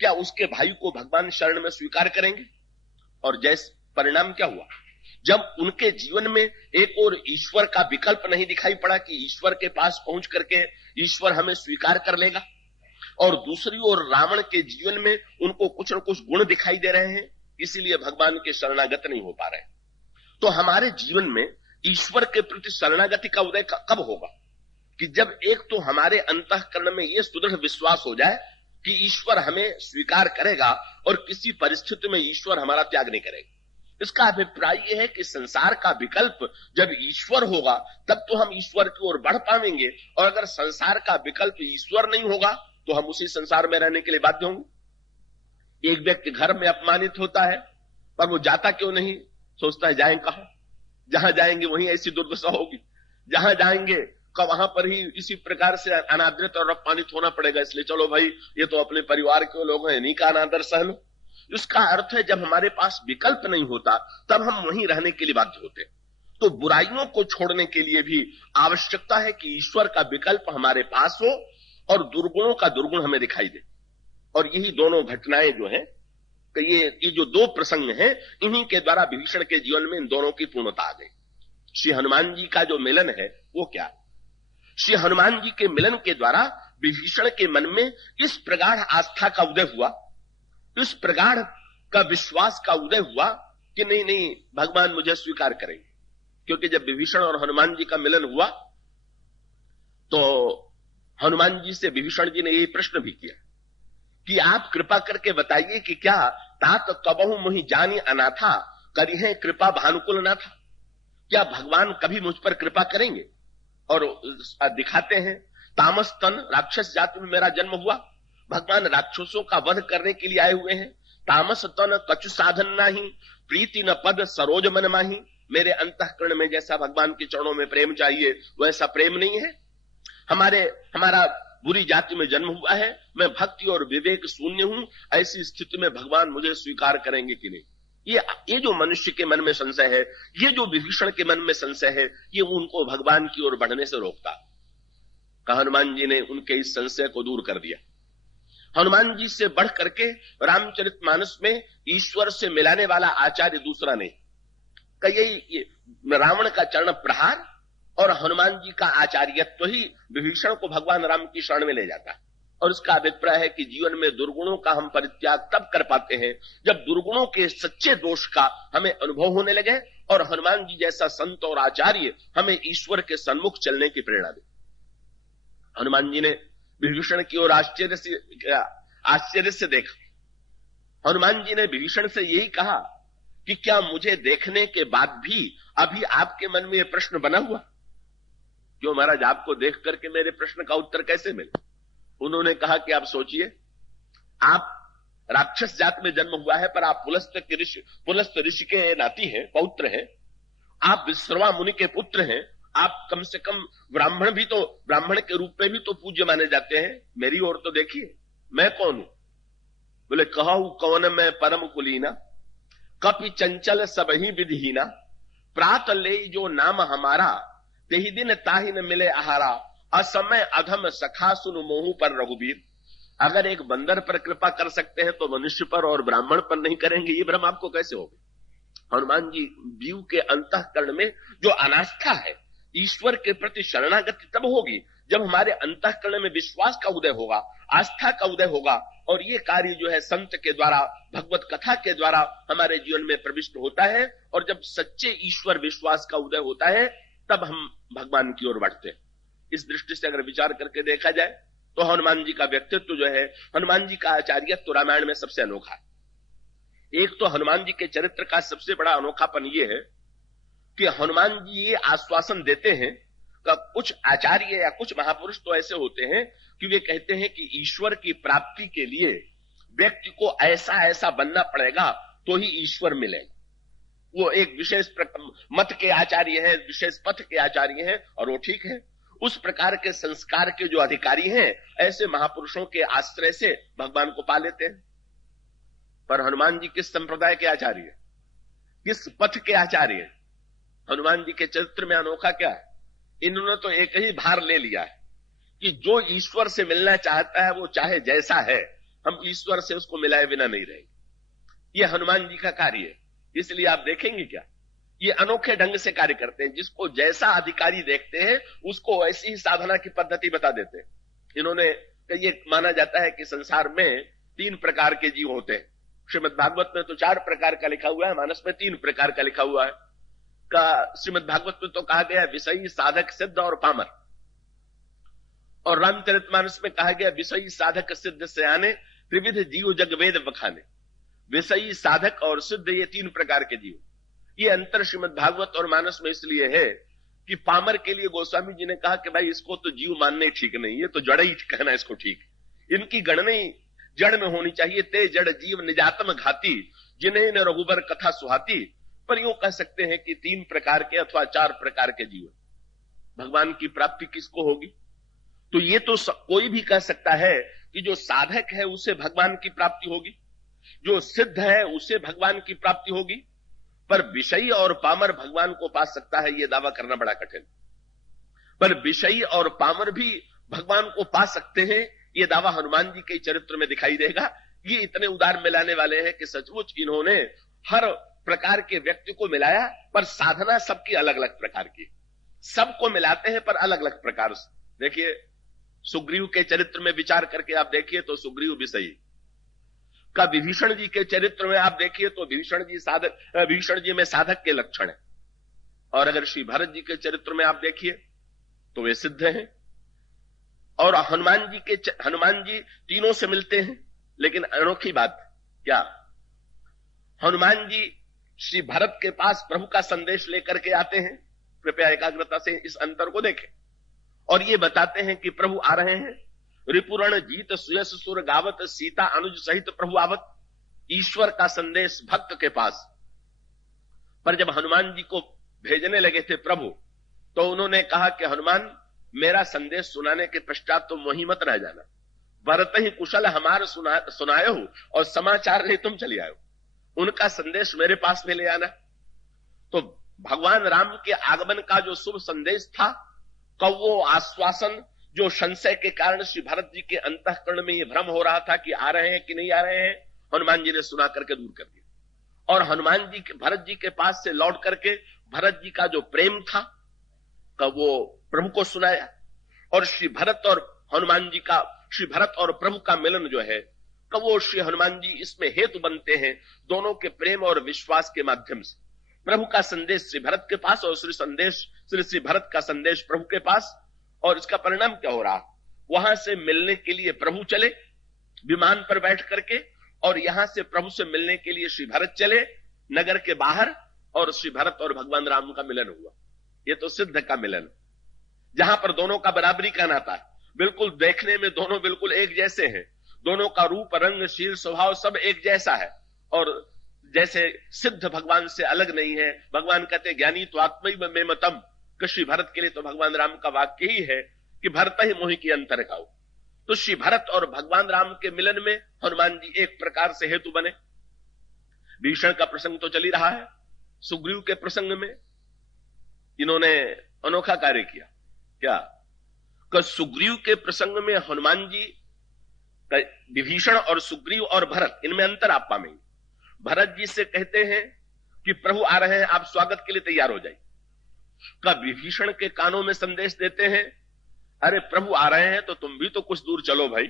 क्या उसके भाई को भगवान शरण में स्वीकार करेंगे? और जैसे परिणाम क्या हुआ, जब उनके जीवन में एक और ईश्वर का विकल्प नहीं दिखाई पड़ा कि ईश्वर के पास पहुंच करके ईश्वर हमें स्वीकार कर लेगा, और दूसरी ओर रावण के जीवन में उनको कुछ न कुछ गुण दिखाई दे रहे हैं, इसीलिए भगवान के शरणागत नहीं हो पा रहे। तो हमारे जीवन में ईश्वर के प्रति शरणागति का उदय कब होगा? कि जब एक तो हमारे अंतःकरण में यह सुदृढ़ विश्वास हो जाए कि ईश्वर हमें स्वीकार करेगा और किसी परिस्थिति में ईश्वर हमारा त्याग नहीं करेगा। इसका अभिप्राय यह है कि संसार का विकल्प जब ईश्वर होगा तब तो हम ईश्वर की ओर बढ़ पाएंगे, और अगर संसार का विकल्प ईश्वर नहीं होगा तो हम उसी संसार में रहने के लिए बाध्य होंगे। एक व्यक्ति घर में अपमानित होता है पर वो जाता क्यों नहीं, सोचता है जाएं कहां, जहां जाएंगे वहीं ऐसी दुर्दशा होगी, जहां जाएंगे का वहां पर ही इसी प्रकार से अनादरित और अपमानित होना पड़ेगा, इसलिए चलो भाई ये तो अपने परिवार के लोग हैं, इन्हीं का अनादर सह लो। इसका अर्थ है जब हमारे पास विकल्प नहीं होता तब हम वहीं रहने के लिए बाध्य होते। तो बुराइयों को छोड़ने के लिए भी आवश्यकता है कि ईश्वर का विकल्प हमारे पास हो और दुर्गुणों का दुर्गुण हमें दिखाई दे। और यही दोनों घटनाएं जो है, ये जो दो प्रसंग हैं, इन्हीं के द्वारा विभीषण के जीवन में इन दोनों की पूर्णता आ गई। श्री हनुमान जी का जो मिलन है वो क्या? श्री हनुमान जी के मिलन के द्वारा विभीषण के मन में इस प्रगाढ़ आस्था का उदय हुआ, इस प्रगाढ़ का विश्वास का उदय हुआ कि नहीं नहीं भगवान मुझे स्वीकार करेंगे। क्योंकि जब विभीषण और हनुमान जी का मिलन हुआ तो हनुमान जी से विभीषण जी ने यही प्रश्न भी किया कि आप कृपा करके बताइए कि क्या तात कबहु मोहि जानी अनाथा करी है कृपा भानुकुल ना था, क्या भगवान कभी मुझ पर कृपा करेंगे? और दिखाते हैं तामस तन राक्षस जाति में मेरा जन्म हुआ, भगवान राक्षसों का वध करने के लिए आए हुए हैं। तामस तन कछु साधन नाही प्रीति न पद सरोज मन माही, मेरे अंतःकरण में जैसा भगवान के चरणों में प्रेम चाहिए वैसा प्रेम नहीं है। हमारा बुरी जाति में जन्म हुआ है, मैं भक्ति और विवेक शून्य हूं, ऐसी स्थिति में भगवान मुझे स्वीकार करेंगे कि नहीं? ये जो मनुष्य के मन में संशय है, ये जो विभीषण के मन में संशय है, ये उनको भगवान की ओर बढ़ने से रोकता। हनुमान जी ने उनके इस संशय को दूर कर दिया। हनुमान जी से बढ़ करके रामचरितमानस में ईश्वर से मिलाने वाला आचार्य दूसरा नहीं। ये रावण का चरण प्रहार और हनुमान जी का आचार्यत्व ही विभीषण को भगवान राम की शरण में ले जाता है। और इसका अभिप्राय है कि जीवन में दुर्गुणों का हम परित्याग तब कर पाते हैं जब दुर्गुणों के सच्चे दोष का हमें अनुभव होने लगे और हनुमान जी जैसा संत और आचार्य हमें ईश्वर के सन्मुख चलने की प्रेरणा दे। हनुमान जी ने विभीषण की ओर आश्चर्य से देखा। हनुमान जी ने विभीषण से यही कहा कि क्या मुझे देखने के बाद भी अभी आपके मन में यह प्रश्न बना हुआ? क्यों महाराज, आपको देख करके मेरे प्रश्न का उत्तर कैसे मिले? उन्होंने कहा कि आप सोचिए, आप राक्षस जात में जन्म हुआ है पर आप पुलस्त ऋषि के नाती हैं, पौत्र हैं, आप विश्रवा मुनि के पुत्र हैं, आप कम से कम ब्राह्मण के रूप में भी तो पूज्य माने जाते हैं। मेरी ओर तो देखिए, मैं कौन हूं? बोले कहूं कौन मैं परम कुलीना कपि चंचल सब ही विधिहीना प्रात ले जो नाम हमारा तेहि दिन ताहि न मिले आहारा असमय अधम सखा सुन मोहू पर रघुबीर। अगर एक बंदर पर कृपा कर सकते हैं तो मनुष्य पर और ब्राह्मण पर नहीं करेंगे, ये भ्रम आपको कैसे होगा? हनुमान जी जीव के अंतःकरण में जो अनास्था है, ईश्वर के प्रति शरणागति तब होगी जब हमारे अंतःकरण में विश्वास का उदय होगा, आस्था का उदय होगा, और ये कार्य जो है संत के द्वारा, भगवत कथा के द्वारा हमारे जीवन में प्रविष्ट होता है। और जब सच्चे ईश्वर विश्वास का उदय होता है तब हम भगवान की ओर बढ़ते हैं। इस दृष्टि से अगर विचार करके देखा जाए तो हनुमान जी का व्यक्तित्व जो है, हनुमान जी का आचार्यत्व रामायण में सबसे अनोखा है। एक तो हनुमान जी के चरित्र का सबसे बड़ा अनोखापन यह है कि हनुमान जी ये आश्वासन देते हैं कि कुछ आचार्य या कुछ महापुरुष तो ऐसे होते हैं कि वे कहते हैं कि ईश्वर की प्राप्ति के लिए व्यक्ति को ऐसा ऐसा बनना पड़ेगा तो ही ईश्वर मिलेगा। वो एक विशेष मत के आचार्य हैं, विशेष पथ के आचार्य हैं, और वो ठीक है। उस प्रकार के संस्कार के जो अधिकारी हैं, ऐसे महापुरुषों के आश्रय से भगवान को पा लेते हैं। पर हनुमान जी किस संप्रदाय के आचार्य, किस पथ के आचार्य? हनुमान जी के चरित्र में अनोखा क्या है? इन्होंने तो एक ही भार ले लिया है कि जो ईश्वर से मिलना चाहता है वो चाहे जैसा है, हम ईश्वर से उसको मिलाए बिना नहीं रहेंगे। ये हनुमान जी का कार्य है। इसलिए आप देखेंगे क्या, ये अनोखे ढंग से कार्य करते हैं। जिसको जैसा अधिकारी देखते हैं उसको ऐसी ही साधना की पद्धति बता देते हैं। इन्होंने ये माना जाता है कि संसार में 3 प्रकार के जीव होते हैं। श्रीमद् भागवत में तो 4 प्रकार का लिखा हुआ है, मानस में 3 प्रकार का लिखा हुआ है। श्रीमद् भागवत में तो कहा गया विषयी, साधक, सिद्ध और पामर। और रामचरितमानस में कहा गया विषयी, साधक, सिद्ध सयाने, त्रिविध जीव जग वेद बखाने। विषयी, साधक और सिद्ध, ये 3 प्रकार के जीव। ये अंतर श्रीमद् भागवत और मानस में इसलिए है कि पामर के लिए गोस्वामी जी ने कहा कि भाई इसको तो जीव मानने ठीक नहीं, ये तो जड़ ही कहना इसको ठीक। इनकी गणना जड़ में होनी चाहिए। ते जड़ जीव निजातम घाती, जिन्हें न रघुबर कथा सुहाती। पर यूं कह सकते हैं कि 3 प्रकार के अथवा 4 प्रकार के जीव। भगवान की प्राप्ति किसको होगी? तो ये तो कोई भी कह सकता है कि जो साधक है उसे भगवान की प्राप्ति होगी, जो सिद्ध है उसे भगवान की प्राप्ति होगी। पर विषयी और पामर भगवान को पा सकता है, यह दावा करना बड़ा कठिन। पर विषयी और पामर भी भगवान को पा सकते हैं, यह दावा हनुमान जी के चरित्र में दिखाई देगा। ये इतने उदार मिलाने वाले हैं कि सचमुच इन्होंने हर प्रकार के व्यक्ति को मिलाया, पर साधना सबकी अलग अलग प्रकार की। सबको मिलाते हैं पर अलग अलग प्रकार से। देखिए सुग्रीव के चरित्र में विचार करके आप देखिए तो सुग्रीव विषयी का, विभीषण जी के चरित्र में आप देखिए तो विभीषण जी में साधक के लक्षण है। और अगर श्री भरत जी के चरित्र में आप देखिए तो वे सिद्ध हैं। और हनुमान जी तीनों से मिलते हैं। लेकिन अनोखी बात क्या, हनुमान जी श्री भरत के पास प्रभु का संदेश लेकर के आते हैं। कृपया एकाग्रता से इस अंतर को देखें। और ये बताते हैं कि प्रभु आ रहे हैं। रिपुरण जीत सुयस सुर गावत, सीता अनुज सहित प्रभु आवत। ईश्वर का संदेश भक्त के पास। पर जब हनुमान जी को भेजने लगे थे प्रभु, तो उन्होंने कहा कि हनुमान मेरा संदेश सुनाने के पश्चात तुम वहीं मत रह जाना। भरत ही कुशल हमार सुनाए हो और समाचार नहीं तुम चले आए हो। उनका संदेश मेरे पास में ले आना। तो भगवान राम के आगमन का जो शुभ संदेश था, कौवो आश्वासन, जो संशय के कारण श्री भरत जी के अंतःकरण में यह भ्रम हो रहा था कि आ रहे हैं कि नहीं आ रहे हैं, हनुमान जी ने सुना करके दूर कर दिया। और हनुमान जी के भरत जी के पास से लौट करके भरत जी का जो प्रेम था का वो प्रभु को सुनाया। और श्री भरत और हनुमान जी का, श्री भरत और प्रभु का मिलन जो है का, वो श्री हनुमान जी इसमें हेतु बनते हैं। दोनों के प्रेम और विश्वास के माध्यम से प्रभु का संदेश श्री भरत के पास और श्री भरत का संदेश प्रभु के पास। और इसका परिणाम क्या हो रहा, वहां से मिलने के लिए प्रभु चले विमान पर बैठ करके, और यहां से प्रभु से मिलने के लिए श्री भरत चले नगर के बाहर, और श्री भरत और भगवान राम का मिलन हुआ। ये तो सिद्ध का मिलन, जहां पर दोनों का बराबरी का नाता है। बिल्कुल देखने में दोनों बिल्कुल एक जैसे हैं। दोनों का रूप, रंग, शील, स्वभाव सब एक जैसा है। और जैसे सिद्ध भगवान से अलग नहीं है। भगवान कहते ज्ञानी तो आत्मैव मे मतम। श्री भरत के लिए तो भगवान राम का वाक्य ही है कि भरत ही मोहि की अंतर खाओ। तो श्री भरत और भगवान राम के मिलन में हनुमान जी एक प्रकार से हेतु बने। भीषण का प्रसंग तो चल ही रहा है। सुग्रीव के प्रसंग में इन्होंने अनोखा कार्य किया। क्या कि सुग्रीव के प्रसंग में हनुमान जी, विभीषण और सुग्रीव और भरत, इनमें अंतर आप पाएंगे। भरत जी से कहते हैं कि प्रभु आ रहे हैं, आप स्वागत के लिए तैयार हो जाइए। का विभीषण के कानों में संदेश देते हैं, अरे प्रभु आ रहे हैं तो तुम भी तो कुछ दूर चलो भाई।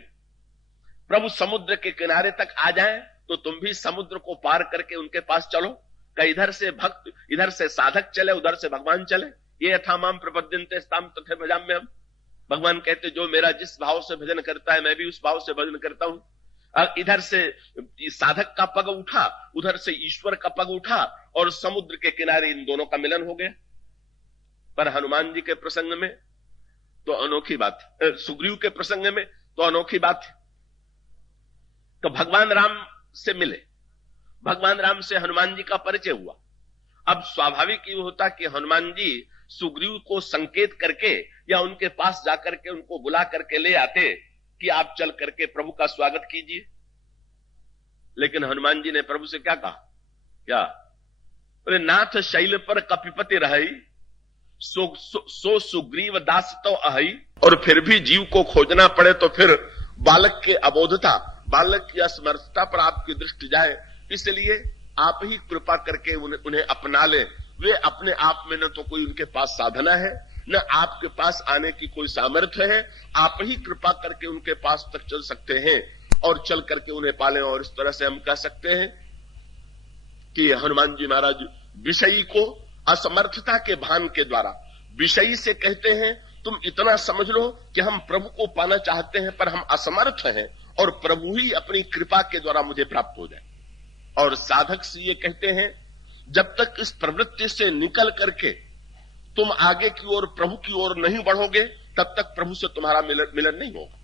प्रभु समुद्र के किनारे तक आ जाएं तो तुम भी समुद्र को पार करके उनके पास चलो। का इधर से भक्त, इधर से साधक चले, उधर से भगवान चले। ये यथामाम प्रपद्यन्ते स्ताम तथे भजाम्यहम्। भगवान कहते जो मेरा जिस भाव से भजन करता है मैं भी उस भाव से भजन करता हूं। इधर से साधक का पग उठा, उधर से ईश्वर का पग उठा, और समुद्र के किनारे इन दोनों का मिलन हो गया। पर हनुमान जी के प्रसंग में तो अनोखी बात है, सुग्रीव के प्रसंग में तो अनोखी बात है। तो भगवान राम से मिले, भगवान राम से हनुमान जी का परिचय हुआ। अब स्वाभाविक ये होता कि हनुमान जी सुग्रीव को संकेत करके या उनके पास जाकर के उनको बुला करके ले आते कि आप चल करके प्रभु का स्वागत कीजिए। लेकिन हनुमान जी ने प्रभु से क्या कहा, क्या बोले, नाथ शैल पर कपिपति रही, सो सुग्रीव दास तो अहि। और फिर भी जीव को खोजना पड़े तो फिर बालक के अबोधता बालक की असमर्थता पर आपकी दृष्टि जाए, इसलिए आप ही कृपा करके उन्हें अपना ले। वे अपने आप में न तो कोई उनके पास साधना है, न आपके पास आने की कोई सामर्थ्य है। आप ही कृपा करके उनके पास तक चल सकते हैं और चल करके उन्हें पालें। और इस तरह से हम कह सकते हैं कि हनुमान जी महाराज विषयी को असमर्थता के भान के द्वारा, विषयी से कहते हैं तुम इतना समझ लो कि हम प्रभु को पाना चाहते हैं पर हम असमर्थ हैं और प्रभु ही अपनी कृपा के द्वारा मुझे प्राप्त हो जाए। और साधक से ये कहते हैं जब तक इस प्रवृत्ति से निकल करके तुम आगे की ओर प्रभु की ओर नहीं बढ़ोगे तब तक प्रभु से तुम्हारा मिलन नहीं होगा।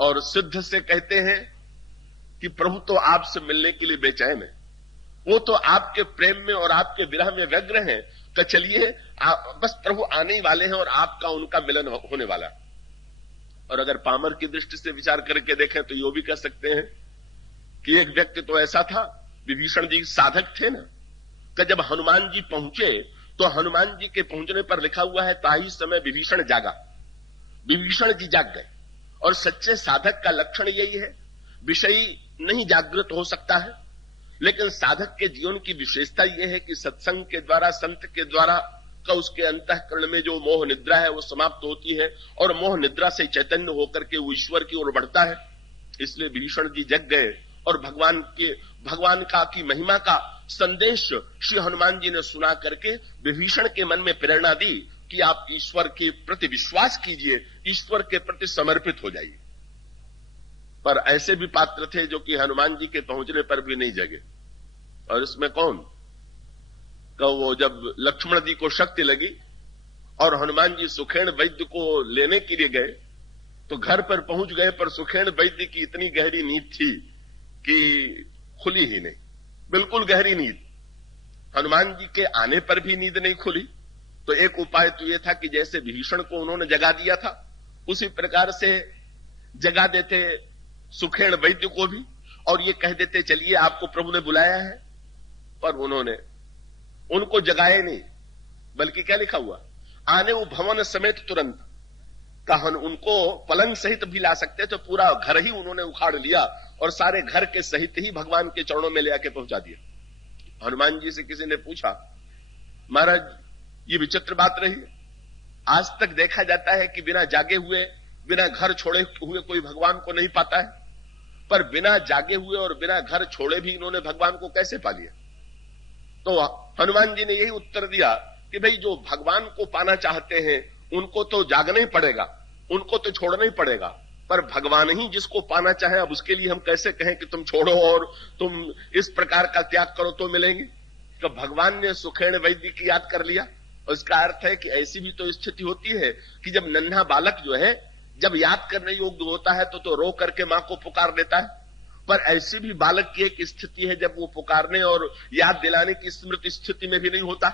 और सिद्ध से कहते हैं कि प्रभु तो आपसे मिलने के लिए बेचैन है, वो तो आपके प्रेम में और आपके विरह में व्यग्र हैं। तो चलिए बस प्रभु आने ही वाले हैं और आपका उनका मिलन होने वाला। और अगर पामर की दृष्टि से विचार करके देखें तो यो भी कह सकते हैं कि एक व्यक्ति तो ऐसा था, विभीषण जी साधक थे ना, कि जब हनुमान जी पहुंचे तो हनुमान जी के पहुंचने पर लिखा हुआ है ताही समय विभीषण जागा। विभीषण जी जाग गए। और सच्चे साधक का लक्षण यही है, विषयी नहीं जागृत हो सकता है, लेकिन साधक के जीवन की विशेषता यह है कि सत्संग के द्वारा, संत के द्वारा का उसके अंतःकरण में जो मोह निद्रा है वो समाप्त होती है और मोह निद्रा से चैतन्य होकर के वो ईश्वर की ओर बढ़ता है। इसलिए विभीषण जी जग गए और भगवान का की महिमा का संदेश श्री हनुमान जी ने सुना करके विभीषण के मन में प्रेरणा दी कि आप ईश्वर के प्रति विश्वास कीजिए, ईश्वर के प्रति समर्पित हो जाइए। पर ऐसे भी पात्र थे जो कि हनुमान जी के पहुंचने पर भी नहीं जगे। और इसमें कौन? वो जब लक्ष्मण जी को शक्ति लगी और हनुमान जी सुखेण वैद्य को लेने के लिए गए तो घर पर पहुंच गए, पर सुखेण वैद्य की इतनी गहरी नींद थी कि खुली ही नहीं, बिल्कुल गहरी नींद। हनुमान जी के आने पर भी नींद नहीं खुली। तो एक उपाय तो यह था कि जैसे विभीषण को उन्होंने जगा दिया था उसी प्रकार से जगा देते सुखेण वैद्य को भी और ये कह देते चलिए आपको प्रभु ने बुलाया है। पर उन्होंने उनको जगाए नहीं, बल्कि क्या लिखा हुआ, आने वो भवन समेत तुरंत। कहन उनको पलंग सहित भी ला सकते तो पूरा घर ही उन्होंने उखाड़ लिया और सारे घर के सहित ही भगवान के चरणों में ले आके पहुंचा दिया। हनुमान जी से किसी ने पूछा, महाराज ये विचित्र बात रही, आज तक देखा जाता है कि बिना जागे हुए, बिना घर छोड़े हुए कोई भगवान को नहीं पाता है, पर बिना जागे हुए और बिना घर छोड़े भी इन्होंने भगवान को कैसे पा लिया? तो हनुमान जी ने यही उत्तर दिया कि भाई जो भगवान को पाना चाहते हैं उनको तो जागना ही पड़ेगा, उनको तो छोड़ना ही पड़ेगा, पर भगवान ही जिसको पाना चाहे अब उसके लिए हम कैसे कहें कि तुम छोड़ो और तुम इस प्रकार का त्याग करो तो मिलेंगे। तो भगवान ने सुखेण वैद्य की याद कर लिया। और इसका अर्थ है कि ऐसी भी तो स्थिति होती है कि जब नन्हा बालक जो है जब याद करने योग्य होता है तो रो करके मां को पुकार देता है, पर ऐसी भी बालक की एक स्थिति है जब वो पुकारने और याद दिलाने की स्मृति स्थिति में भी नहीं होता।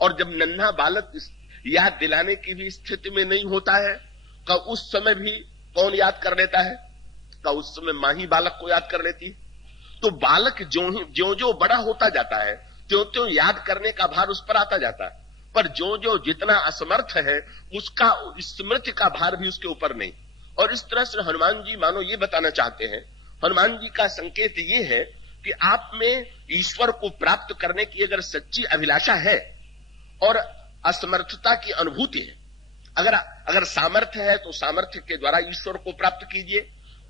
और जब नन्हा बालक याद दिलाने की भी स्थिति में नहीं होता है का उस समय भी कौन याद कर लेता है? का उस समय मां ही बालक को याद कर लेती है। तो बालक ज्यो जो बड़ा होता जाता है त्यों त्यों याद करने का भार उस पर आता जाता है, पर जो जितना असमर्थ है उसका स्मृति का भार भी उसके ऊपर नहीं। और इस तरह से हनुमान जी मानो ये बताना चाहते हैं, हनुमान जी का संकेत ये है कि आप में ईश्वर को प्राप्त करने की अगर सच्ची अभिलाषा है और असमर्थता की अनुभूति है, अगर सामर्थ्य है तो सामर्थ्य के द्वारा ईश्वर को प्राप्त कीजिए,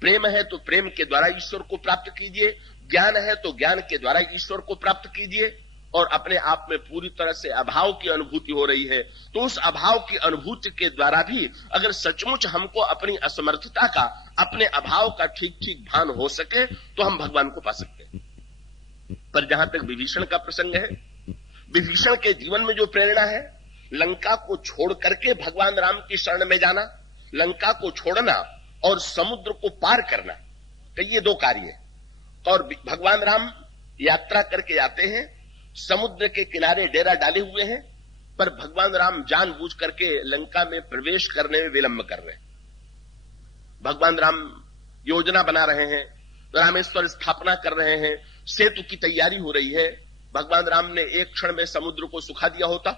प्रेम है तो प्रेम के द्वारा ईश्वर को प्राप्त कीजिए, ज्ञान है तो ज्ञान के द्वारा ईश्वर को प्राप्त कीजिए, और अपने आप में पूरी तरह से अभाव की अनुभूति हो रही है तो उस अभाव की अनुभूति के द्वारा भी अगर सचमुच हमको अपनी असमर्थता का, अपने अभाव का ठीक ठीक भान हो सके तो हम भगवान को पा सकते हैं। पर जहां तक विभीषण का प्रसंग है, विभीषण के जीवन में जो प्रेरणा है, लंका को छोड़ करके भगवान राम की शरण में जाना, लंका को छोड़ना और समुद्र को पार करना, तो ये दो कार्य है। और भगवान राम यात्रा करके आते हैं, समुद्र के किनारे डेरा डाले हुए हैं, पर भगवान राम जानबूझ करके लंका में प्रवेश करने में विलंब कर रहे हैं। भगवान राम योजना बना रहे हैं, रामेश्वर स्थापना कर रहे हैं, सेतु की तैयारी हो रही है। भगवान राम ने एक क्षण में समुद्र को सुखा दिया होता,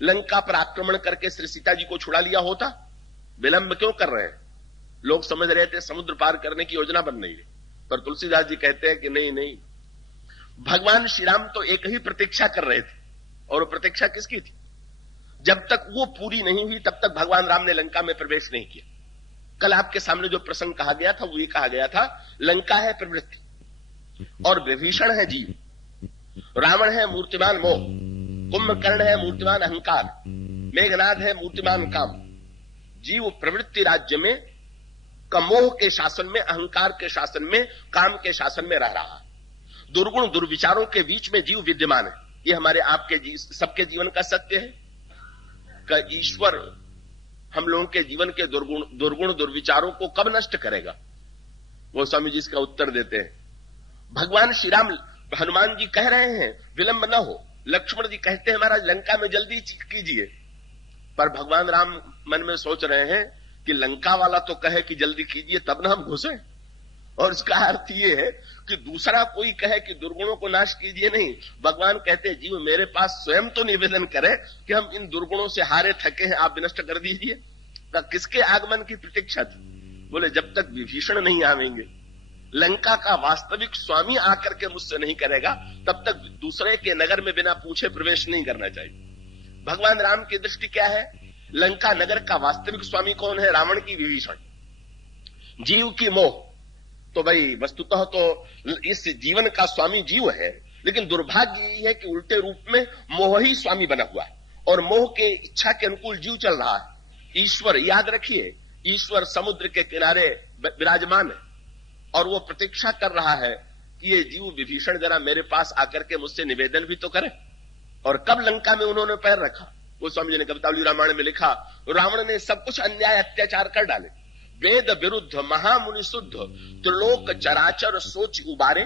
लंका पर आक्रमण करके श्री सीता जी को छुड़ा लिया होता। विलंब क्यों कर रहे हैं? लोग समझ रहे थे समुद्र पार करने की योजना बन रही है, पर तुलसीदास जी कहते हैं कि नहीं नहीं, भगवान श्री राम तो एक ही प्रतीक्षा कर रहे थे, और वो प्रतीक्षा किसकी थी? जब तक वो पूरी नहीं हुई तब तक भगवान राम ने लंका में प्रवेश नहीं किया। कल आपके सामने जो प्रसंग कहा गया था वो ये कहा गया था, लंका है प्रवृत्ति और विभीषण है जीव, रावण है मूर्तिमान मोह, कुंभकर्ण है मूर्तिमान अहंकार, मेघनाद है मूर्तिमान काम। जीव प्रवृत्ति राज्य में कमोह के शासन में, अहंकार के शासन में, काम के शासन में रह रहा है। दुर्गुण दुर्विचारों के बीच में जीव विद्यमान है। ये हमारे आपके सबके जीवन का सत्य है कि ईश्वर हम लोगों के जीवन के दुर्गुण दुर्विचारों को कब नष्ट करेगा? वो स्वामी जी इसका उत्तर देते हैं। भगवान श्री राम, हनुमान जी कह रहे हैं विलंब न हो, लक्ष्मण जी कहते हैं महाराज लंका में जल्दी कीजिए, पर भगवान राम मन में सोच रहे हैं कि लंका वाला तो कहे कि जल्दी कीजिए तब ना हम घुसे, और इसका अर्थ ये है कि दूसरा कोई कहे कि दुर्गुणों को नाश कीजिए नहीं। भगवान कहते हैं जीव मेरे पास स्वयं तो निवेदन करे कि हम इन दुर्गुणों से हारे थके हैं, आप विनष्ट कर दीजिए। तो किसके आगमन की प्रतीक्षा थी? बोले जब तक विभीषण नहीं आवेंगे, लंका का वास्तविक स्वामी आकर के मुझसे नहीं करेगा, तब तक दूसरे के नगर में बिना पूछे प्रवेश नहीं करना चाहिए। भगवान राम की दृष्टि क्या है? लंका नगर का वास्तविक स्वामी कौन है? रावण की विभीषण। जीव की मोह, तो भाई वस्तुतः तो इस जीवन का स्वामी जीव है, लेकिन दुर्भाग्य यही है कि उल्टे रूप में मोह ही स्वामी बना हुआ है, और मोह के इच्छा के अनुकूल जीव चल रहा है। ईश्वर, याद रखिए, ईश्वर समुद्र के किनारे विराजमान है और वो प्रतीक्षा कर रहा है कि ये जीव विभीषण जरा मेरे पास आकर के मुझसे निवेदन भी तो करे। और कब लंका में उन्होंने पैर रखा? वो स्वामी जी ने कवितावली रामायण में लिखा, रावण ने सब कुछ अन्याय अत्याचार कर डाले, वेद विरुद्ध महामुनि शुद्ध, त्रिलोक चराचर सोच उबारे,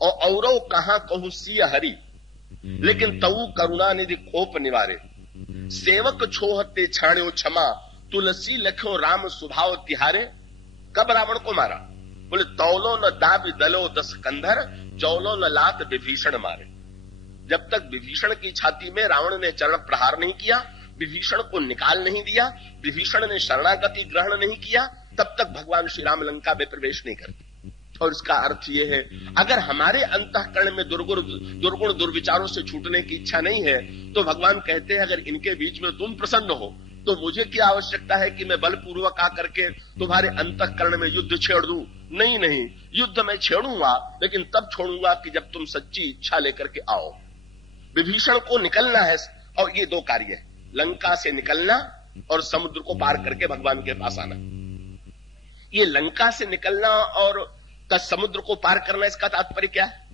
और औरव कहां कहूं सिय हरि, लेकिन तऊ करुणा निधि कोप निवारे। सेवक छोहते छाण्यो क्षमा, तुलसी लख्यो राम स्वभाव तिहारे। कब रावण को मारा? बोले तौलो न दाबी दलो दस कंधर, चौलो न लात विभीषण मारे। जब तक विभीषण की छाती में रावण ने चरण प्रहार नहीं किया, विभीषण को निकाल नहीं दिया, विभीषण ने शरणागति ग्रहण नहीं किया, तब तक भगवान श्री राम लंका में प्रवेश नहीं करते। और इसका अर्थ यह है, अगर हमारे अंतःकरण में दुर्गुण दुर्विचारों से छूटने की इच्छा नहीं है, तो भगवान कहते हैं अगर इनके बीच में तुम प्रसन्न हो तो मुझे क्या आवश्यकता है कि मैं बलपूर्वक आकर के तुम्हारे अंतःकरण में युद्ध छेड़ दूं? नहीं नहीं, युद्ध मैं छेड़ूंगा, लेकिन तब छोड़ूंगा कि जब तुम सच्ची इच्छा लेकर के आओ। विभीषण को निकलना है, और ये दो कार्य है, लंका से निकलना और समुद्र को पार करके भगवान के पास आना। ये लंका से निकलना और समुद्र को पार करना, इसका तात्पर्य क्या है?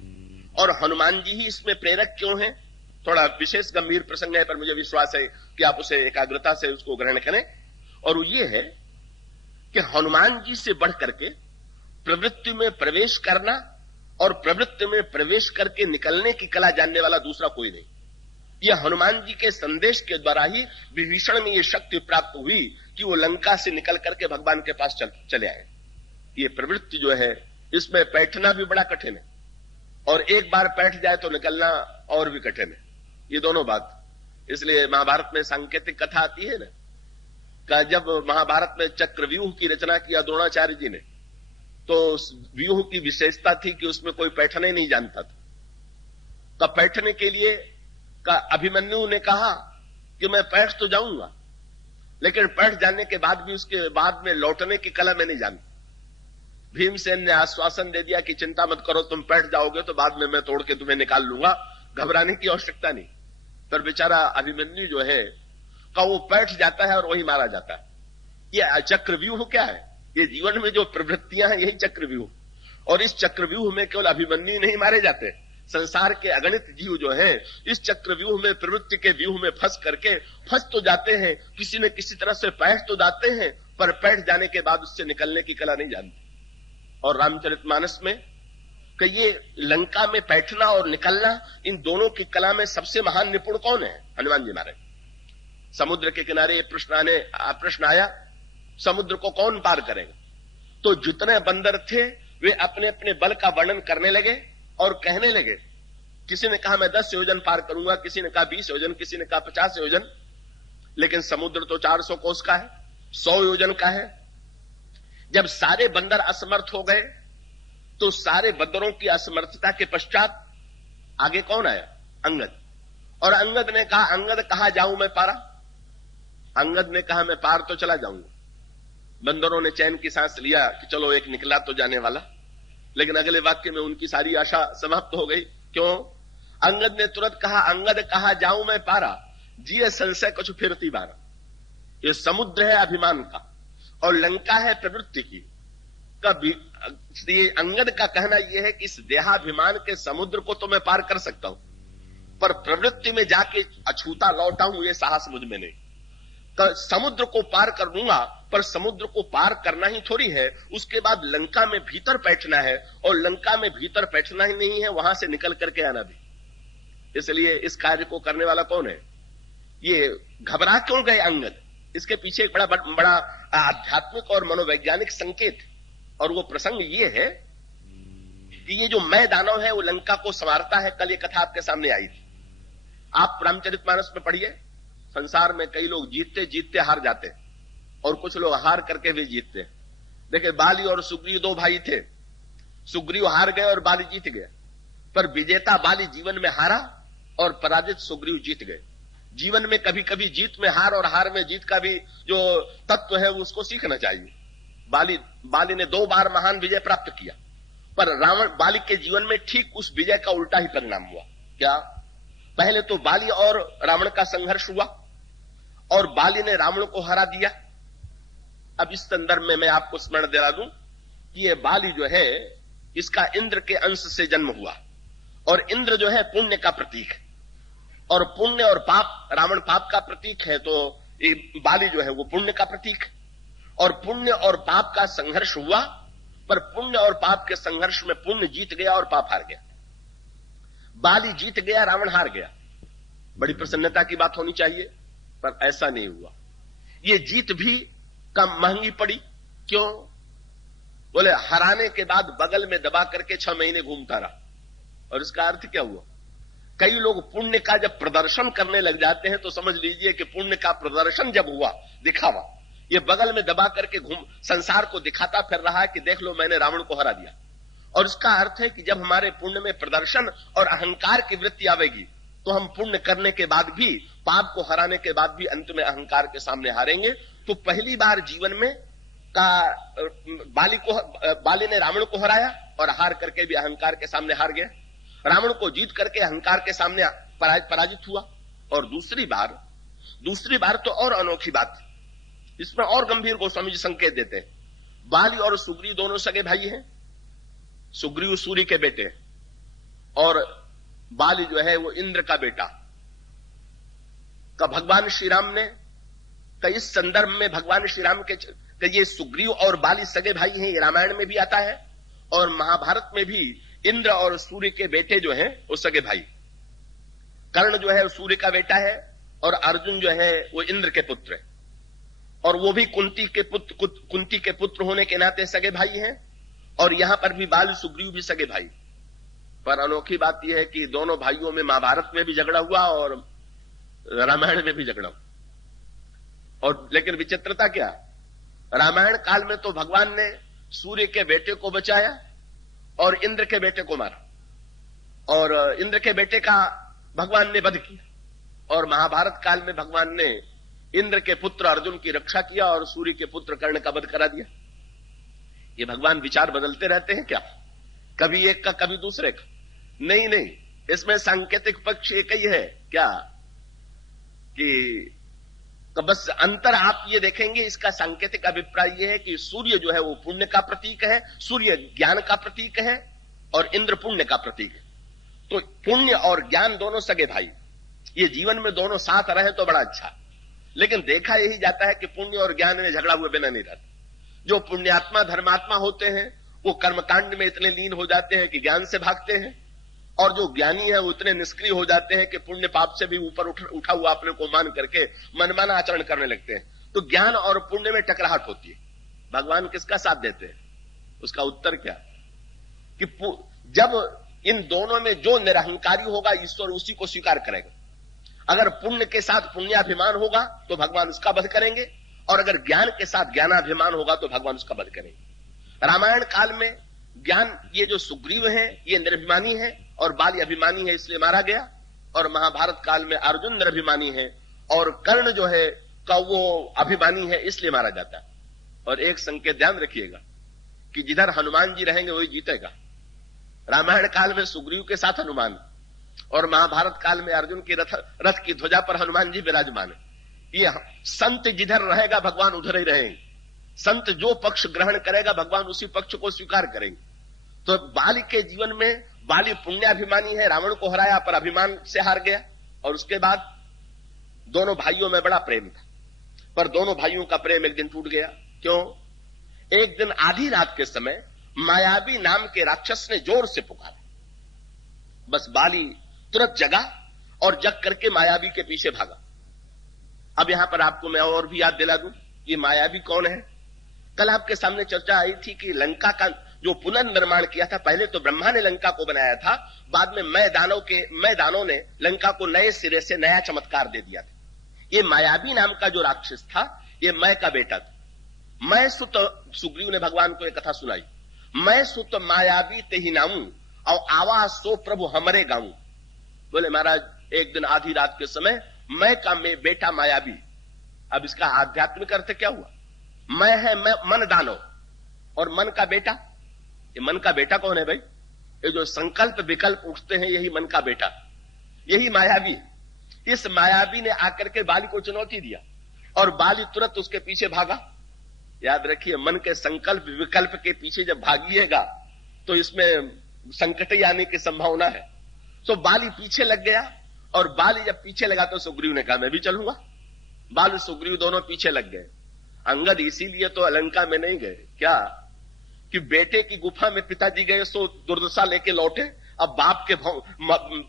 और हनुमान जी ही इसमें प्रेरक क्यों हैं? थोड़ा विशेष गंभीर प्रसंग है, पर मुझे विश्वास है कि आप उसे एकाग्रता से उसको ग्रहण करें। और वो ये है कि हनुमान जी से बढ़ करके प्रवृत्ति में प्रवेश करना और प्रवृत्ति में प्रवेश करके निकलने की कला जानने वाला दूसरा कोई नहीं। यह हनुमान जी के संदेश के द्वारा ही विभीषण में यह शक्ति प्राप्त हुई कि वो लंका से निकल करके भगवान के पास चले आए। ये प्रवृत्ति जो है, इसमें बैठना भी बड़ा कठिन है, और एक बार बैठ जाए तो निकलना और भी कठिन है। ये दोनों बात, इसलिए महाभारत में सांकेतिक कथा आती है ना, का जब महाभारत में चक्रव्यूह की रचना किया द्रोणाचार्य जी ने, तो व्यूह की विशेषता थी कि उसमें कोई बैठना ही नहीं जानता था। तब बैठने के लिए का अभिमन्यु ने कहा कि मैं बैठ तो जाऊंगा, लेकिन बैठ जाने के बाद भी उसके बाद में लौटने की कला मैं नहीं जानता। भीमसेन ने आश्वासन दे दिया कि चिंता मत करो, तुम बैठ जाओगे तो बाद में मैं तोड़ के तुम्हें निकाल लूंगा, घबराने की आवश्यकता नहीं। पर बेचारा अभिमन्यु जो है का वो बैठ जाता है और वही मारा जाता है। ये चक्रव्यूह क्या है? ये जीवन में जो प्रवृत्तियां हैं, यही चक्रव्यूह। और इस चक्रव्यूह में केवल अभिमन्यु नहीं मारे जाते, संसार के अगणित जीव जो हैं इस चक्रव्यूह में, प्रवृत्ति के व्यूह में फंस तो जाते हैं, किसी न किसी तरह से बैठ तो जाते हैं, पर बैठ जाने के बाद उससे निकलने की कला नहीं जानते। और रामचरितमानस में कि ये लंका में बैठना और निकलना, इन दोनों की कला में सबसे महान निपुण कौन है? हनुमान जी महाराज। समुद्र के किनारे प्रश्न आया, समुद्र को कौन पार करेगा? तो जितने बंदर थे वे अपने अपने बल का वर्णन करने लगे और कहने लगे। किसी ने कहा मैं 10 योजन पार करूंगा, किसी ने कहा 20 योजन, किसी ने कहा 50 योजन, लेकिन समुद्र तो 400 कोस का है, 100 योजन का है। जब सारे बंदर असमर्थ हो गए तो सारे बंदरों की असमर्थता के पश्चात आगे कौन आया? अंगद। और अंगद ने कहा, अंगद कहां जाऊं मैं पारा? अंगद ने कहा मैं पार तो चला जाऊंगा। बंदरों ने चैन की सांस लिया कि चलो एक निकला तो जाने वाला, लेकिन अगले वाक्य में उनकी सारी आशा समाप्त हो गई। क्यों? अंगद ने तुरंत कहा, अंगद कहा जाऊं मैं पारा, जिए संशय कुछ फिरती बारा। ये समुद्र है अभिमान का और लंका है प्रवृत्ति की। कभी ये अंगद का कहना यह है कि इस देहाभिमान के समुद्र को तो मैं पार कर सकता हूं, पर प्रवृत्ति में जाके अछूता लौटा हूं, ये साहस मुझ में नहीं। तो समुद्र को पार कर लूंगा, पर समुद्र को पार करना ही थोड़ी है, उसके बाद लंका में भीतर बैठना है, और लंका में भीतर बैठना ही नहीं है, वहां से निकल करके आना भी। इसलिए इस कार्य को करने वाला कौन है? ये घबरा क्यों गए अंगद? इसके पीछे एक बड़ा आध्यात्मिक और मनोवैज्ञानिक संकेत, और वो प्रसंग ये है कि ये जो मैं दानव है वो लंका को संवारता है। कल ये कथा आपके सामने आई थी, आप रामचरितमानस में पढ़िए। संसार में कई लोग जीतते जीतते हार जाते, और कुछ लोग हार करके भी जीतते। देखिए, बाली और सुग्रीव दो भाई थे। सुग्रीव हार गए और बाली जीत गए, पर विजेता बाली जीवन में हारा और पराजित सुग्रीव जीत गए। जीवन में कभी कभी जीत में हार और हार में जीत का भी जो तत्व है उसको सीखना चाहिए। बाली ने 2 बार महान विजय प्राप्त किया, पर बाली के जीवन में ठीक उस विजय का उल्टा ही परिणाम हुआ। क्या? पहले तो बाली और रावण का संघर्ष हुआ और बाली ने रावण को हरा दिया। अब इस संदर्भ में मैं आपको स्मरण दिला दूं कि ये बाली जो है, इसका इंद्र के अंश से जन्म हुआ, और इंद्र जो है पुण्य का प्रतीक है, और पुण्य और पाप, रावण पाप का प्रतीक है, तो ये बाली जो है वो पुण्य का प्रतीक है। और पुण्य और पाप का संघर्ष हुआ, पर पुण्य और पाप के संघर्ष में पुण्य जीत गया और पाप हार गया। बाली जीत गया, रावण हार गया। बड़ी प्रसन्नता की बात होनी चाहिए, पर ऐसा नहीं हुआ। ये जीत भी कम महंगी पड़ी। क्यों? बोले हराने के बाद बगल में दबा करके 6 महीने घूमता रहा। और इसका अर्थ क्या हुआ? कई लोग पुण्य का जब प्रदर्शन करने लग जाते हैं तो समझ लीजिए कि पुण्य का प्रदर्शन जब हुआ, दिखावा, ये बगल में दबा करके संसार को दिखाता फिर रहा है कि देख लो मैंने रावण को हरा दिया। और इसका अर्थ है कि जब हमारे पुण्य में प्रदर्शन और अहंकार की वृत्ति आवेगी, तो हम पुण्य करने के बाद भी, पाप को हराने के बाद भी अंत में अहंकार के सामने हारेंगे। तो पहली बार जीवन में बाली ने रावण को हराया और हार करके भी अहंकार के सामने हार गया। रावण को जीत करके अहंकार के सामने पराजित हुआ। और दूसरी बार तो और अनोखी बात, इसमें और गंभीर गोस्वामी जी संकेत देते हैं। बाली और सुग्रीव दोनों सगे भाई हैं। सुग्रीव सूर्य के बेटे और बाली जो है वो इंद्र का बेटा। का भगवान श्री राम ने कई संदर्भ में भगवान श्री राम के ये सुग्रीव और बाली सगे भाई हैं, ये रामायण में भी आता है, और महाभारत में भी इंद्र और सूर्य के बेटे जो हैं वो सगे भाई। कर्ण जो है वो सूर्य का बेटा है, और अर्जुन जो है वो इंद्र के पुत्र है, और वो भी कुंती के पुत्र होने के नाते सगे भाई हैं। और यहां पर भी बाली सुग्रीव भी सगे भाई। पर अनोखी बात यह है कि दोनों भाइयों में महाभारत में भी झगड़ा हुआ और रामायण में भी झगड़ा हुआ। और लेकिन विचित्रता क्या? रामायण काल में तो भगवान ने सूर्य के बेटे को बचाया और इंद्र के बेटे को मारा, और इंद्र के बेटे का भगवान ने वध किया। और महाभारत काल में भगवान ने इंद्र के पुत्र अर्जुन की रक्षा किया और सूर्य के पुत्र कर्ण का वध करा दिया। ये भगवान विचार बदलते रहते हैं क्या? कभी एक का कभी दूसरे का? नहीं, इसमें सांकेतिक पक्ष एक ही है। क्या? कि तो बस अंतर आप ये देखेंगे, इसका सांकेतिक अभिप्राय ये है कि सूर्य जो है वो पुण्य का प्रतीक है, सूर्य ज्ञान का प्रतीक है, और इंद्र पुण्य का प्रतीक है। तो पुण्य और ज्ञान दोनों सगे भाई, ये जीवन में दोनों साथ रहे तो बड़ा अच्छा। लेकिन देखा यही जाता है कि पुण्य और ज्ञान में झगड़ा हुए बिना नहीं रहता। जो पुण्यात्मा धर्मात्मा होते हैं वो कर्मकांड में इतने लीन हो जाते हैं कि ज्ञान से भागते हैं, और जो ज्ञानी है वो इतने निष्क्रिय हो जाते हैं कि पुण्य पाप से भी ऊपर उठा हुआ अपने को मान करके मनमाना आचरण करने लगते हैं। तो ज्ञान और पुण्य में टकराहट होती है। भगवान किसका साथ देते हैं? उसका उत्तर क्या? कि जब इन दोनों में जो निरहंकारी होगा, ईश्वर उसी को स्वीकार करेगा। अगर पुण्य के साथ पुण्याभिमान होगा तो भगवान उसका वध करेंगे, और अगर ज्ञान के साथ ज्ञानाभिमान होगा तो भगवान उसका वध करेंगे। रामायण काल में ज्ञान, ये जो सुग्रीव है ये निरभिमानी है और बाली अभिमानी है, इसलिए मारा गया। और महाभारत काल में अर्जुन निरभिमानी है और कर्ण जो है का वो अभिमानी है, इसलिए मारा जाता है। और एक संकेत ध्यान रखिएगा कि जिधर हनुमान जी रहेंगे वही जीतेगा। रामायण काल में सुग्रीव के साथ हनुमान और महाभारत काल में अर्जुन की रथ की ध्वजा पर हनुमान जी विराजमान है। ये संत जिधर रहेगा भगवान उधर ही रहेंगे। संत जो पक्ष ग्रहण करेगा भगवान उसी पक्ष को स्वीकार करेंगे। तो बाली के जीवन में बाली पुण्याभिमानी है, रावण को हराया पर अभिमान से हार गया। और उसके बाद दोनों भाइयों में बड़ा प्रेम था, पर दोनों भाइयों का प्रेम एक दिन टूट गया। क्यों? एक दिन आधी रात के समय मायावी नाम के राक्षस ने जोर से पुकारा। बस बाली तुरंत जगा और जग करके मायावी के पीछे भागा। अब यहां पर आपको मैं और भी याद दिला दूं, ये मायावी कौन है। कल आपके सामने चर्चा आई थी कि लंका का जो पुनर्निर्माण किया था, पहले तो ब्रह्मा ने लंका को बनाया था, बाद में मैं दानों ने लंका को नए सिरे से नया चमत्कार दे दिया था। ये मायावी नाम का जो राक्षस था, ये मैं का बेटा था। मैं सुत, सुग्रीव ने भगवान को एक कथा सुनाई, मैं सुत मायावी तेहि नामू और आवा सो प्रभु हमरे गाऊं। बोले महाराज एक दिन आधी रात के समय मैं का बेटा मायावी। अब इसका आध्यात्मिक अर्थ क्या हुआ? मैं है मैं मन दानव और मन का बेटा। ये मन का बेटा कौन है भाई? ये जो संकल्प विकल्प उठते हैं यही मन का बेटा, यही मायावी। इस मायावी ने आकर के बाली को चुनौती दिया और बाली तुरंत उसके पीछे भागा। याद रखिए, मन के संकल्प विकल्प के पीछे जब भागिएगा तो इसमें संकट आने की संभावना है। तो बाली पीछे लग गया और बाली जब पीछे लगा तो सुग्रीव ने कहा मैं भी चलूंगा। बाली सुग्रीव दोनों पीछे लग गए। अंगद इसीलिए तो लंका में नहीं गए, क्या कि बेटे की गुफा में पिताजी गए सो दुर्दशा लेके लौटे। अब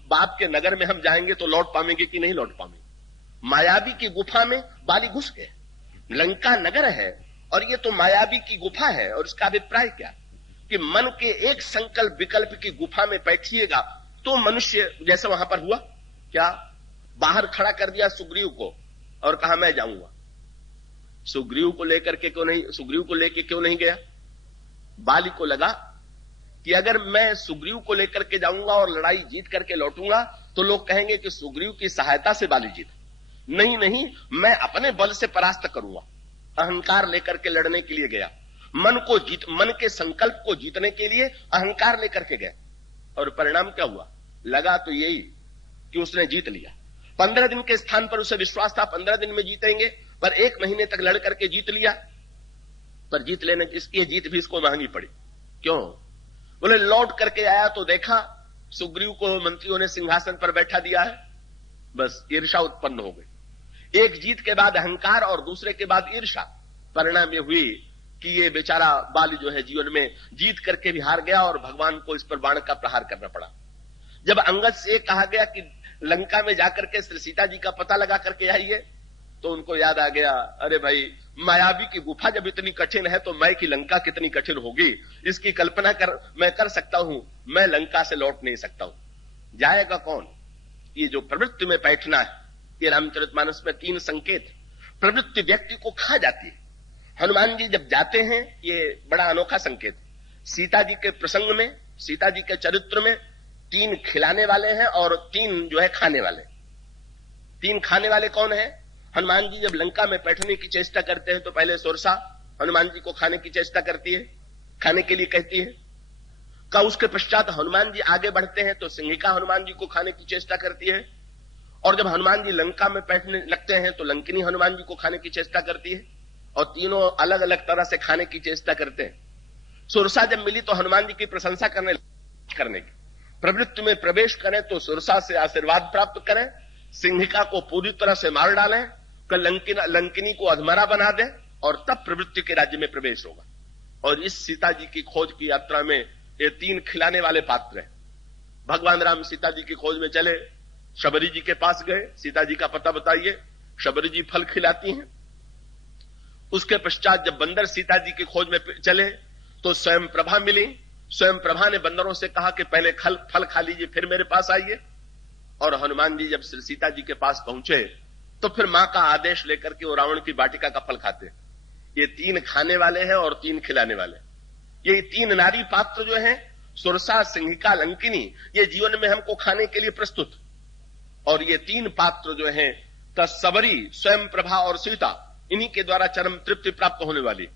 बाप के नगर में हम जाएंगे तो लौट पाएंगे कि नहीं लौट पाएंगे। मायावी की गुफा में बाली घुस गए। लंका नगर है और ये तो मायावी की गुफा है। और इसका अभिप्राय क्या कि मन के एक संकल्प विकल्प की गुफा में बैठिएगा तो मनुष्य जैसे वहां पर हुआ, क्या बाहर खड़ा कर दिया सुग्रीव को और कहा मैं जाऊंगा। सुग्रीव को लेकर के क्यों नहीं, सुग्रीव को लेकर क्यों नहीं गया? बाली को लगा कि अगर मैं सुग्रीव को लेकर के जाऊंगा और लड़ाई जीत करके लौटूंगा तो लोग कहेंगे कि सुग्रीव की सहायता से बाली जीता। नहीं नहीं, मैं अपने बल से परास्त करूंगा। अहंकार लेकर के लड़ने के लिए गया, मन के संकल्प को जीतने के लिए अहंकार लेकर के गया। और परिणाम क्या हुआ? लगा तो यही कि उसने जीत लिया। 15 दिन के स्थान पर उसे विश्वास था 15 दिन में जीतेंगे, पर 1 महीने तक लड़ करके जीत लिया। पर जीत लेने की जीत भी इसको महंगी पड़ी। क्यों? बोले लौट करके आया तो देखा सुग्रीव को मंत्रियों ने सिंहासन पर बैठा दिया है। बस ईर्ष्या उत्पन्न हो गई। एक जीत के बाद अहंकार और दूसरे के बाद ईर्ष्या। परिणाम ये हुई कि ये बेचारा बाली जो है जीवन में जीत करके भी हार गया और भगवान को इस पर बाण का प्रहार करना पड़ा। जब अंगद से कहा गया कि लंका में जाकर के श्री सीता जी का पता लगा करके आइए, तो उनको याद आ गया, अरे भाई मायावी की गुफा जब इतनी कठिन है तो मैं की लंका कितनी कठिन होगी, इसकी कल्पना मैं कर सकता हूं। मैं लंका से लौट नहीं सकता हूं। जाएगा कौन? ये जो प्रवृत्ति में बैठना है, ये रामचरितमानस में 3 संकेत। प्रवृत्ति व्यक्ति को खा जाती है। हनुमान जी जब जाते हैं, ये बड़ा अनोखा संकेत। सीता जी के प्रसंग में, सीता जी के चरित्र में 3 खिलाने वाले हैं और 3 जो है खाने वाले। 3 खाने वाले कौन है? हनुमान जी जब लंका में बैठने की चेष्टा करते हैं तो पहले सुरसा हनुमान जी को खाने की चेष्टा करती है, खाने के लिए कहती है। का उसके पश्चात हनुमान जी आगे बढ़ते हैं तो सिंहिका हनुमान जी को खाने की चेष्टा करती है। और जब हनुमान जी लंका में बैठने लगते हैं तो लंकिनी हनुमान जी को खाने की चेष्टा करती है। और तीनों अलग अलग तरह से खाने की चेष्टा करते हैं। सुरसा जब मिली तो हनुमान जी की प्रशंसा करने की, प्रवृत्ति में प्रवेश करें तो सुरसा से आशीर्वाद प्राप्त करें, सिंहिका को पूरी तरह से मार डालें, लंकिनी को अधमरा बना दें और तब प्रवृत्ति के राज्य में प्रवेश होगा। और इस सीता जी की खोज की यात्रा में ये 3 खिलाने वाले पात्र हैं। भगवान राम सीता जी की खोज में चले, शबरी जी के पास गए, सीता जी का पता बताइए। शबरी जी फल खिलाती हैं। उसके पश्चात जब बंदर सीता जी की खोज में चले तो स्वयं प्रभा मिली। स्वयं प्रभा ने बंदरों से कहा कि पहले फल खा लीजिए फिर मेरे पास आइए। और हनुमान जी जब सीता जी के पास पहुंचे तो फिर मां का आदेश लेकर के वो रावण की वाटिका का फल खाते। ये 3 खाने वाले हैं और 3 खिलाने वाले। ये तीन नारी पात्र जो हैं, सुरसा, सिंहिका, लंकिनी, ये जीवन में हमको खाने के लिए प्रस्तुत। और ये तीन पात्र जो हैं, सबरी, स्वयं प्रभा और सीता, इन्हीं के द्वारा चरम तृप्ति प्राप्त होने वाली।